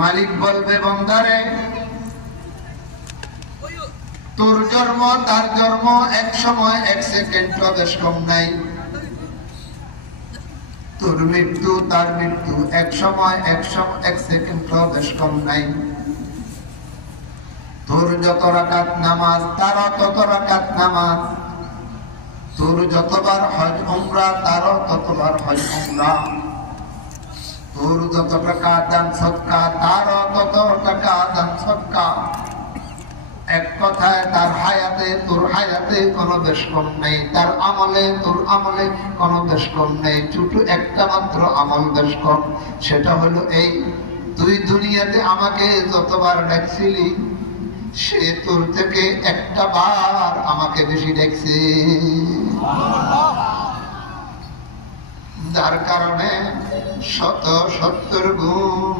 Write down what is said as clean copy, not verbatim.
মালিক বলবে বান্দারে তোর জন্ম তার জন্ম এক সময় এক সেকেন্ড বেশ কম নাই, তোর মৃত্যু তার মৃত্যু এক সময় এক সেকেন্ড বেশ কম নাই। তোর যত রাকাত নামাজ তারও তত রাকাত নামাজ, তোর যতবার হজ উমরা তারও ততবার হজ উমরা, তোর যত টাকা দান সদকা তারও তত টাকা দান সদকা। এক কথায় তার হায়াতে তোর হায়াতে কোনো বেশ কম নেই, তার আমলে তোর আমলে কোনো বেশ কম নেই। ছোট একটা মাত্র আমল বেশ কম, সেটা হলো এই তুই দুনিয়াতে আমাকে যতবার ডাকছিলি সে তোর থেকে একটা বার আমাকে বেশি দেখছে, যার কারণে 70 গুণ